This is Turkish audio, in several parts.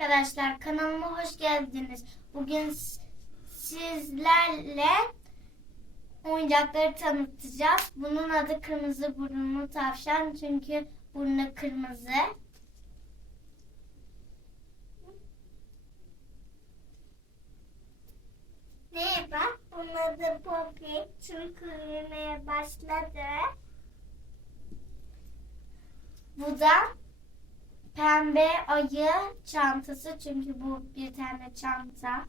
arkadaşlar kanalıma hoş geldiniz. Bugün sizlerle oyuncakları tanıtacağız. Bunun adı kırmızı burunlu tavşan çünkü burnu kırmızı. Merhaba, bunun adı Poppy. Çünkü yürümeye başladı. Bu da pembe ayı çantası çünkü bu bir tane çanta.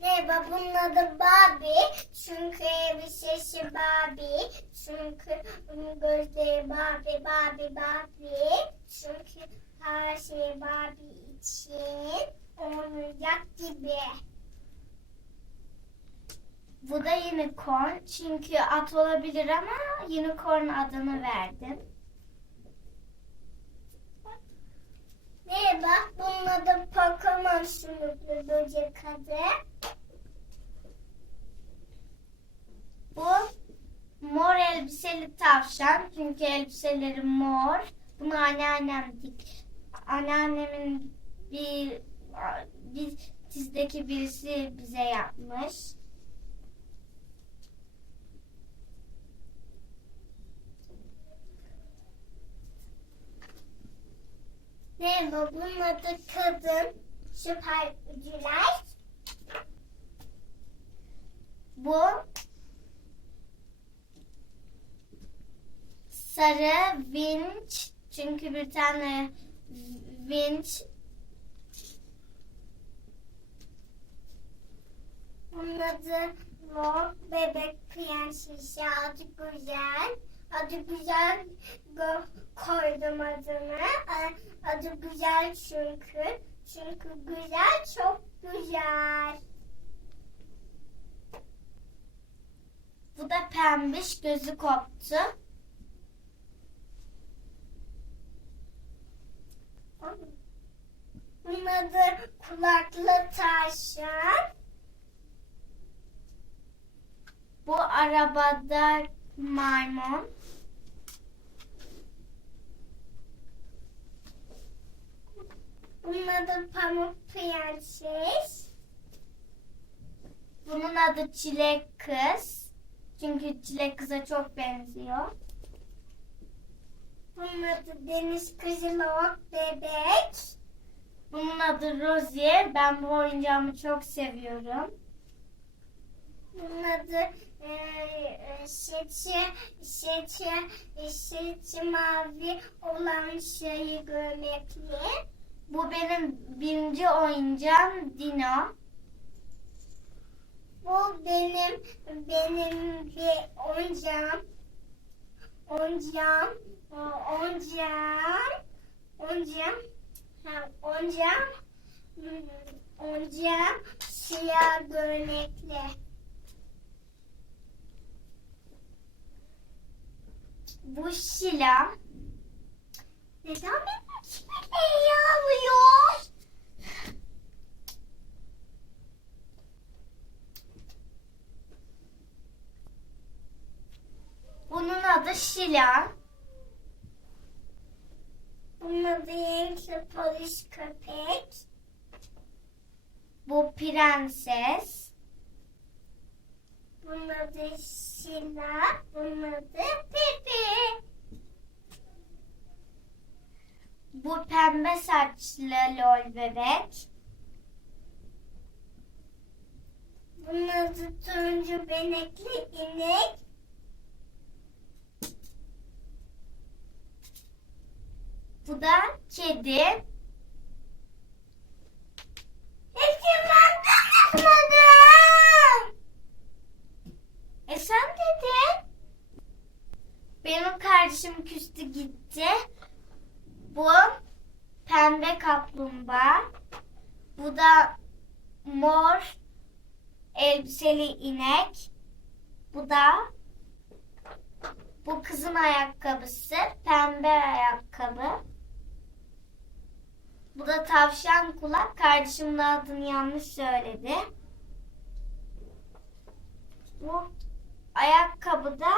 Merhaba, bunun adı Barbie. Çünkü elbisesi Barbie. Çünkü bunun gözleri Barbie, Barbie, Barbie. Çünkü her şey Barbie için olacak gibi. Bu da unicorn çünkü at olabilir ama unicorn adını verdim. Merhaba, bunun adı Pokemon sümüklü böcek adı. Bu mor elbiseli tavşan çünkü elbiseleri mor. Bunu anneannem dik. Anneannemin bir bir dizdeki birisi bize yapmış. Merhaba, bunun adı Kadın Süper Gücüler. Bu sarı vinç çünkü bir tane vinç Bunun adı Bebek Prensesi. Adı güzel. Adı güzel koydum adını. Adı güzel çünkü. Çünkü güzel çok güzel. bu da pembiş gözü koptu. Bunun adı kulaklı tavşan. Bu arabada maymun. Bunun adı Pamuk Prenses. Bunun adı Çilek Kız. Çünkü Çilek Kız'a çok benziyor. Bunun adı Deniz Kızılok Bebek. Bunun adı Rosie. Ben bu oyuncağımı çok seviyorum. Bunun adı e, şeçi, şeçi mavi olan şeyi görmekli. Bu benim birinci oyuncağım Dino. Bu benim benim bir oyuncağım. Oyuncağım, oyuncağım, oyuncağım, oyuncağım, oyuncağım siyah görmekli. Bu Şila. Neden benim kibirleri alıyor? Bunun adı Şila. Bunun adı renkli polis köpek. Bu Prenses. Bunun adı Şila. Bunun adı Pepe. Bu pembe saçlı lol bebek. Bunun adı turuncu benekli inek. Bu da kedi. Hepsini ben tanıtmadım. E sen dedin. Benim kardeşim küstü gitti. Bu pembe kaplumbağa. Bu da mor elbiseli inek. Bu da bu kızın ayakkabısı. Pembe ayakkabı. Bu da tavşan kulak. Kardeşimin adını yanlış söyledi. Bu ayakkabı da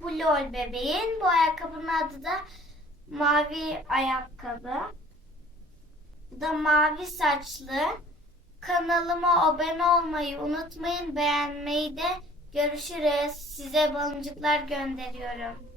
Bu lol bebeğin. Bu ayakkabının adı da mavi ayakkabı. Bu da mavi saçlı. Kanalıma abone olmayı unutmayın. Beğenmeyi de görüşürüz. Size baloncuklar gönderiyorum.